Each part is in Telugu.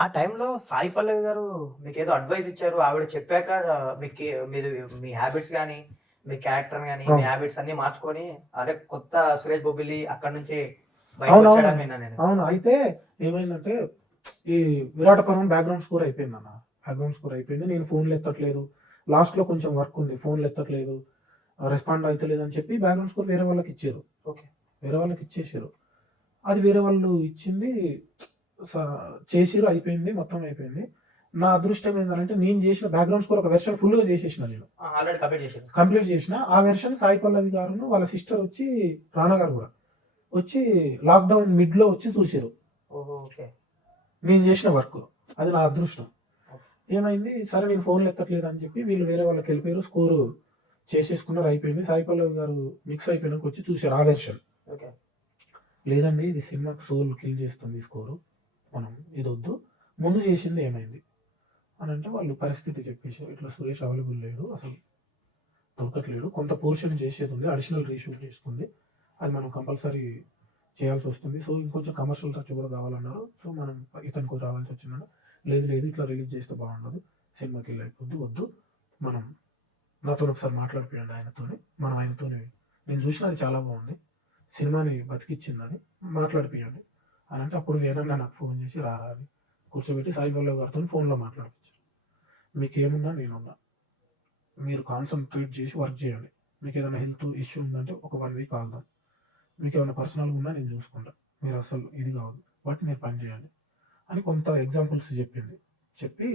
ఆ టైంలో సాయి పల్లవి గారు మీకేదో అడ్వైస్ ఇచ్చారు. ఆవిడ చెప్పాక మీకి మీది మీ హాబిట్స్ గాని, మీ క్యారెక్టర్ గాని, మీ అవును. హాబిట్స్ అన్నీ మార్చుకొని అరే! కొత్త సురేష్ బొబ్బిలి అక్కడి నుంచి అవునవును. బయటకొచ్చాడని విన్నాను నేను. అవును. అయితే ఏమైందంటే ఈ 'విరాట పర్వం' బ్యాక్‌గ్రౌండ్ స్కోర్ అయిపోయిందన్న. బ్యాక్‌గ్రౌండ్ స్కోర్ అయిపోయింది. నేను ఫోన్‌లు ఎత్తట్లేదు. లాస్ట్‌లో కొంచెం వర్క్ ఉంది. ఫోన్‌లు ఎత్తట్లేదు. రెస్పాండ్ అయితలేదని చెప్పి బ్యాక్‌గ్రౌండ్ స్కోర్ వేరే వాళ్ళకిచ్చారు. ఓకే. వేరే వాళ్ళకిచ్చేసారు. అది వేరే వాళ్ళు ఇచ్చింది స చేసిర్రు అయిపోయింది. మొత్తం అయిపోయింది. నా అదృష్టం ఏందంటే నేను చేసిన బ్యాక్‌గ్రౌండ్ స్కోర్ ఒక వెర్షన్ ఫుల్‌గా చేసేసిన నేను. ఆల్రెడీ కంప్లీట్ చేసారు. కంప్లీట్ చేసిన. ఆ వెర్షన్ సాయి పల్లవి గారును వాళ్ళ సిస్టర్ వచ్చి రానా గారు గూడా వచ్చి లాక్‌డౌన్ మిడ్‌లో వచ్చి చూసిర్రు. ఓహో! ఓకే. నేను చేసిన వర్క్. అది నా అదృష్టం. ఓకే. ఏమైంది, సరే నేను ఫోన్‌లు ఎత్తట్లేదు అని చెప్పి వీళ్ళు వేరే వాళ్ళకెళ్ళిపోయారు. స్కోరు చేసేసుకున్నారు అయిపోయింది. సాయి పల్లవి గారు మిక్స్ అయిపోయినాక వచ్చి చూసారు ఆ వెర్షన్. ఓకే. లేదండి ఇది సినిమాకి సోల్ కిల్ చేస్తుంది ఈ స్కోరు. మనం ఇదొద్దు. ముందు చేసింది ఏమైంది? అనంటే వాళ్ళు పరిస్థితి చెప్పేసారు. ఇట్లా సురేష్ అవైలబుల్ లేడు. అసలు దొరకట్లేడు. కొంత పోర్షన్ చేసేదుంది. అడిషనల్ రీషూట్ చేసుకుంది. అది మనం కంపల్సరీ చేయాల్సొస్తుంది. సో, ఇంకొంచెం కమర్షియల్ టచ్ కూడా కావాలన్నారు. సో, మనం ఇతనికి రావాల్సొచ్చిందన్న. లేదు లేదు ఇట్లా రిలీజ్ చేస్తే బాగుండదు. సినిమా కిల్ అయిపోద్ది. వద్దు. మనం నాతోని ఒకసారి మాట్లాడిపియండి ఆయనతోని. మనం ఆయనతోని నేను చూషిన అది చాలా బాగుంది. సినిమాని బతికిచ్చిందని మాట్లాడిపియండి అనంటే అప్పుడు వేరన్న నాకు ఫోన్ చేసి రారా అని కూర్చోబెట్టి సాయి పల్లవి గారితోని ఫోన్‌లో మాట్లాడిపిచ్చారు. మీకేమున్నా నేనున్నా. మీరు కాన్సంట్రేట్ చేసి వర్క్ చేయండి. మీకేదైనా హెల్త్ ఇష్యూ ఉందంటే ఒక 1 వీక్ ఆగుదాం. మీకేమైనా పర్సనల్‌గా ఉన్నా నేను చూసుకుంటా. మీరస్సలు ఇది కావద్దు. బట్ మీరు పని చేయండి అని కొంత ఎగ్జాంపుల్స్ చెప్పింది. చెప్పి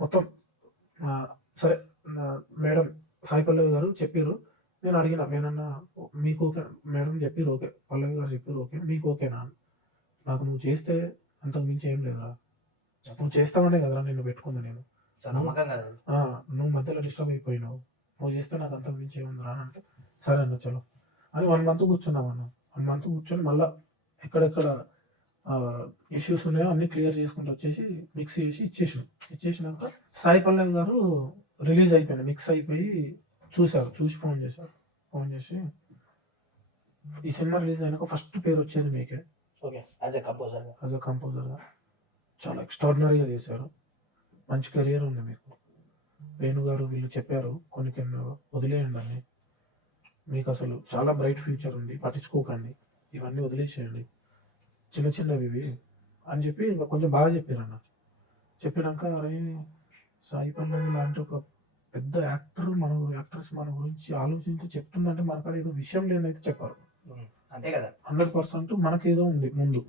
మొత్తం ఆహ్, సరే మేడం సాయి పల్లవి గారు చెప్పిర్రు. నేను అడిగిన వేనన్నా మీకు ఓకే మేడం చెప్పిర్రు ఓకే. పల్లవి గారు చెప్పిర్రు ఓకే. మీకు ఓకేనా అని. నాకు నువ్వు చేస్తే అంతకు మించి ఏం లేదురా. నువ్వు చేస్తావనే కదరా నిన్ను పెట్టుకుంది నేను. నువ్వు నమ్మకం కదా! ఆ! నువ్వు మధ్యలో డిస్టర్బ్ అయిపోయినావు. నువ్వు చేస్తే నాకు అంతకు మించి ఏముందిరా అని అంటే, సరే అన్న చలో అని 1 మంత్ కూర్చున్నామన్న. 1 మంత్ కూర్చొని మళ్ళా ఎక్కడెక్కడ ఇష్యూస్ ఉన్నాయో అన్నీ క్లియర్ చేసుకుంటూ వచ్చేసి మిక్స్ చేసి ఇచ్చేసినాం. ఇచ్చేసినాక సాయి పల్లవి గారు రిలీజ్ అయిపోయింది. మిక్స్ అయిపోయి చూసారు. చూసి ఫోన్ చేశారు. ఫోన్ చేసి ఈ సినిమా రిలీజ్ అయినాక ఫస్ట్ పేరొచ్చేది మీకే. Okay. As a కంపోజర్‌గా. As a కంపోజర్‌గా. చాలా ఎక్స్ట్రార్డినరీగా చేశారు. మంచి కెరియర్ ఉంది మీకు. వేణు గారు వీళ్ళు చెప్పారు కొన్ని వదిలేయండని. మీకసలు చాలా బ్రైట్ ఫ్యూచర్ ఉంది. పట్టించుకోకండి. ఇవన్నీ వదిలేసేయండి. చిన్న చిన్నవి ఇవి అని చెప్పి ఇంకా కొంచెం బాగా చెప్పారన్న. చెప్పినాక అరే! సాయి పల్లవి లాంటి ఒక పెద్ద యాక్ట్రెస్ మన గురించి ఆలోచించి చెప్తుందంటే మనకాడ ఏదో విషయం లేనిదైతే చెప్పరు. అంతే కదా! 100% మనకేదో ఉంది ముందు.